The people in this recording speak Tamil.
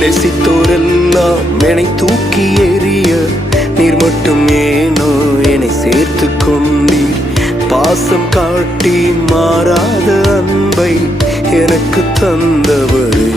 நேசித்தோரெல்லாம் என்னை தூக்கி எறிய நீர் மட்டும் ஏனோ என்னை சேர்த்து கொண்டீர். பாசம் காட்டி மாறாத அன்பை எனக்கு தந்தவரே.